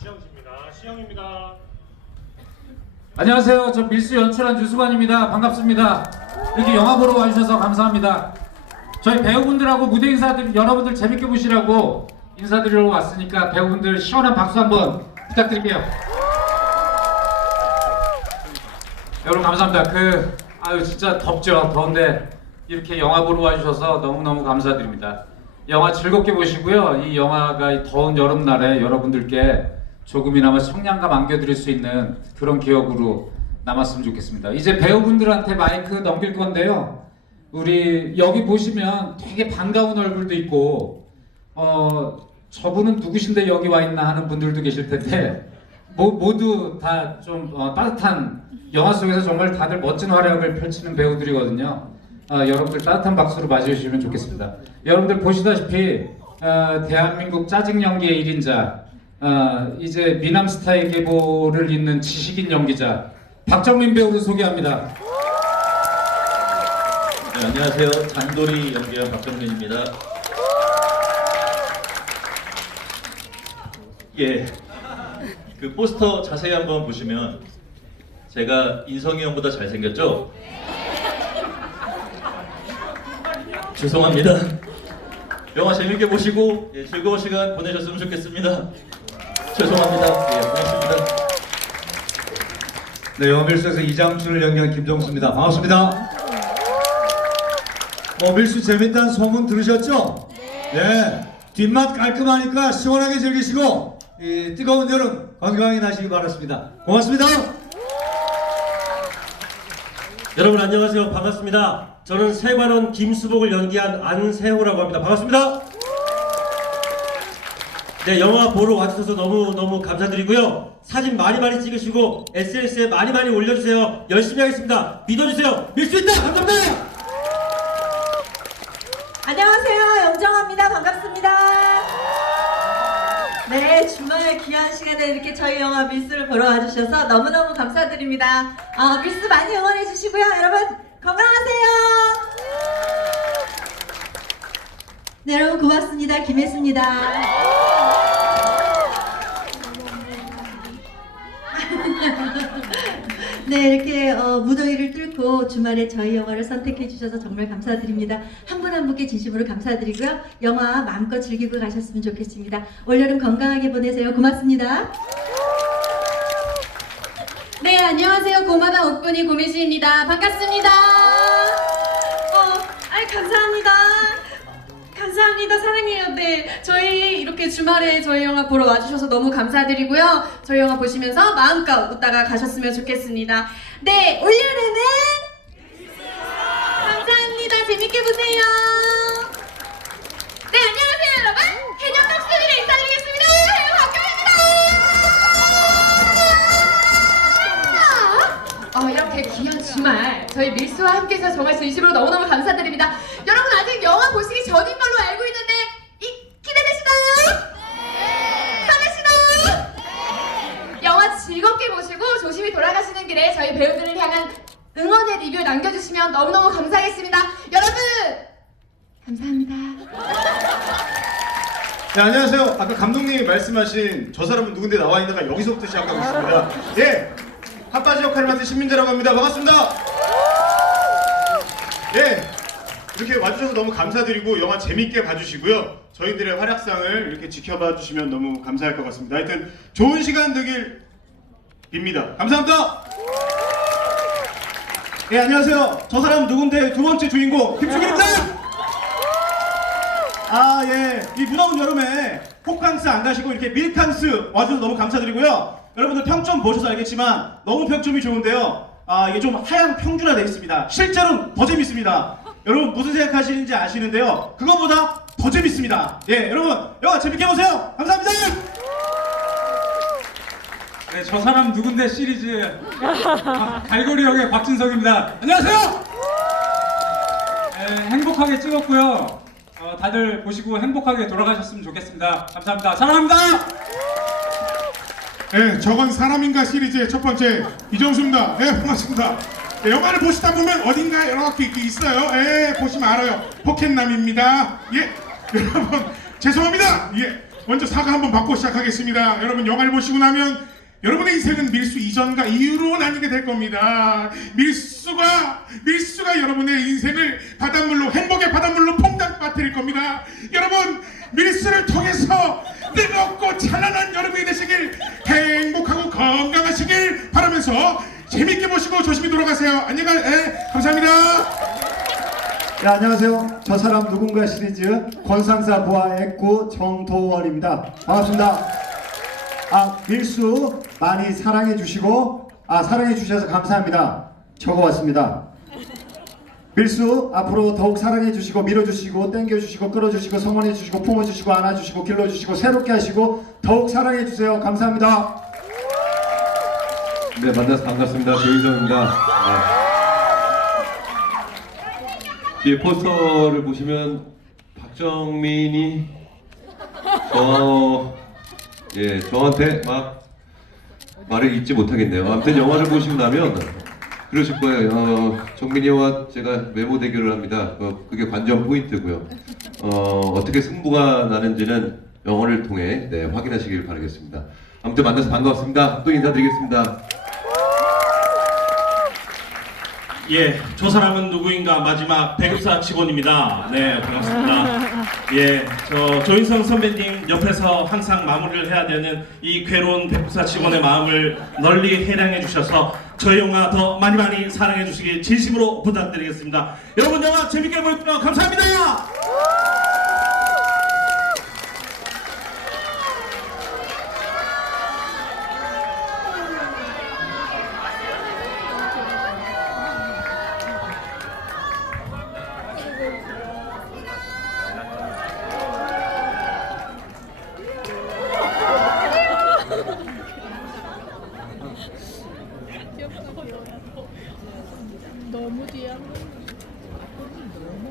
시영씨입니다. 시영입니다. 안녕하세요. 저 밀수 연출한 유수관입니다. 반갑습니다. 이렇게 영화 보러 와주셔서 감사합니다. 저희 배우분들하고 무대 인사들 여러분들 재밌게 보시라고 인사드리러 왔으니까 배우분들 시원한 박수 한번 부탁드릴게요. 여러분 감사합니다. 그 아유 진짜 덥죠. 더운데 이렇게 영화 보러 와주셔서 너무너무 감사드립니다. 영화 즐겁게 보시고요. 이 영화가 이 더운 여름날에 여러분들께 조금이나마 청량감 안겨드릴 수 있는 그런 기억으로 남았으면 좋겠습니다. 이제 배우분들한테 마이크 넘길 건데요. 우리 여기 보시면 되게 반가운 얼굴도 있고 어 저분은 누구신데 여기 와 있나 하는 분들도 계실 텐데 모, 모두 다좀 따뜻한 영화 속에서 정말 다들 멋진 활약을 펼치는 배우들이거든요. 어, 여러분들 따뜻한 박수로 맞이해주시면 좋겠습니다. 여러분들 보시다시피 어, 대한민국 짜증 연기의 1인자 어, 이제 미남 스타의 계보를 잇는 지식인 연기자 박정민 배우를 소개합니다. 네, 안녕하세요. 단돌이 연기한 박정민입니다. 예. 그 포스터 자세히 한번 보시면 제가 인성이 형보다 잘생겼죠? 죄송합니다. 영화 재밌게 보시고 예, 즐거운 시간 보내셨으면 좋겠습니다. 죄송합니다. 예, 고맙습니다. 네, 영화 밀수에서 이장춘을 연기한 김정수입니다. 반갑습니다. 뭐 밀수 재밌다는 소문 들으셨죠? 네. 뒷맛 깔끔하니까 시원하게 즐기시고 이 뜨거운 여름 건강히 나시기 바랍니다. 고맙습니다. 여러분 안녕하세요 반갑습니다 저는 세관원 김수복을 연기한 안세호라고 합니다 반갑습니다 네 영화 보러 와주셔서 너무너무 감사드리고요 사진 많이 많이 찍으시고 SNS에 많이 많이 올려주세요 열심히 하겠습니다 믿어주세요 밀 수 있다 감사합니다 안녕하세요. 영정화입니다. 반갑습니다. 네, 주말 귀한 시간에 이렇게 저희 영화 밀수를 보러 와주셔서 너무너무 감사드립니다. 어, 밀수 많이 응원해 주시고요. 여러분, 건강하세요. 네, 여러분 고맙습니다. 김혜수입니다. 네, 이렇게 어, 무더위를 뚫고 주말에 저희 영화를 선택해 주셔서 정말 감사드립니다. 한 분 한 분께 진심으로 감사드리고요. 영화 마음껏 즐기고 가셨으면 좋겠습니다. 올여름 건강하게 보내세요. 고맙습니다. 네, 안녕하세요. 고마다 옥분이 고미수입니다. 반갑습니다. 어, 아이, 감사합니다. 감사합니다. 사랑해요. 네. 저희 이렇게 주말에 저희 영화 보러 와주셔서 너무 감사드리고요. 저희 영화 보시면서 마음껏 웃다가 가셨으면 좋겠습니다. 네, 올여름은 감사합니다. 재밌게 보세요. 네, 안녕하세요, 여러분. 개념 탑스들이 인사드리겠습니다. 박경입니다. 어, 이렇게 귀한 주말 저희 밀수와 함께해서 정말 진심으로 너무너무 감사드립니다. 여러분 아직 영화 보시기 걸로 알고 있는데 이 기대되시나요? 네. 설레시나요? 영화 즐겁게 조심히 돌아가시는 길에 저희 배우들을 향한 응원의 리뷰 남겨주시면 너무너무 감사하겠습니다. 여러분 감사합니다. 네, 안녕하세요. 아까 감독님이 말씀하신 저 사람은 누군데 나와 있는가 여기서부터 시작하고 있습니다. 예, 핫바지 역할을 맡은 신민재라고 합니다. 반갑습니다. 예, 이렇게 와주셔서 너무 감사드리고 영화 재밌게 봐주시고요. 저희들의 활약상을 이렇게 지켜봐 주시면 너무 감사할 것 같습니다. 하여튼 좋은 시간 되길 빕니다. 감사합니다. 네, 안녕하세요. 저 사람 누군데 두 번째 주인공 김충일입니다. 아, 예. 이 무더운 여름에 호캉스 안 가시고 이렇게 밀캉스 와주셔서 너무 감사드리고요. 여러분들 평점 보셔서 알겠지만 너무 평점이 좋은데요. 아, 이게 좀 하향 평준화 되어 있습니다. 실제로는 더 재밌습니다. 여러분 무슨 생각하시는지 아시는데요. 그거보다 더 재밌습니다. 예, 여러분 영화 재밌게 보세요. 감사합니다. 네, 저 사람 누군데 시리즈 가- 갈고리 역의 박진석입니다. 안녕하세요. 네, 행복하게 찍었고요. 어, 다들 보시고 행복하게 돌아가셨으면 좋겠습니다. 감사합니다. 사랑합니다. 네, 저건 사람인가 시리즈의 첫 번째 이정수입니다. 네, 반갑습니다. 네, 영화를 보시다 보면 어딘가 이렇게 이렇게 있어요. 예, 보시면 알아요. 포켓남입니다. 예, 여러분 죄송합니다. 예, 먼저 사과 한번 받고 시작하겠습니다. 여러분 영화를 보시고 나면 여러분의 인생은 밀수 이전과 이후로 나뉘게 될 겁니다. 밀수가 밀수가 여러분의 인생을 바닷물로 행복의 바닷물로 퐁당 빠뜨릴 겁니다. 여러분 밀수를 통해서 뜨겁고 찬란한 여러분이 되시길 행복하고 건강하시길 바라면서 재밌게 보시고 조심히 돌아가세요. 안녕히 가. 예, 감사합니다. 네, 안녕하세요. 저 사람 누군가 시리즈 권상사 부하 액구 정도원입니다. 반갑습니다. 아, 밀수 많이 사랑해 주시고 아, 사랑해 주셔서 감사합니다. 적어 왔습니다. 밀수 앞으로 더욱 사랑해 주시고 밀어 주시고 땡겨 주시고 끌어 주시고 성원해 주시고 품어 주시고 안아 주시고 길러 주시고 새롭게 하시고 더욱 사랑해 주세요. 감사합니다. 네, 만나서 반갑습니다. 조인성입니다. 네. 뒤에 포스터를 보시면 박정민이 저, 예, 저한테 막 말을 잊지 못하겠네요. 아무튼 영화를 보시고 나면 그러실 거예요. 어, 정민이와 제가 메모 대결을 합니다. 어, 그게 관전 포인트고요. 어, 어떻게 승부가 나는지는 영화를 통해 네, 확인하시길 바라겠습니다. 아무튼 만나서 반가웠습니다. 또 인사드리겠습니다. 예, 저 사람은 누구인가 마지막 배급사 직원입니다. 네, 반갑습니다. 예, 저 조인성 선배님 옆에서 항상 마무리를 해야 되는 이 괴로운 배급사 직원의 마음을 널리 해량해 주셔서 저희 영화 더 많이 많이 사랑해 주시기 진심으로 부탁드리겠습니다. 여러분 영화 재밌게 보셨고요. 감사합니다.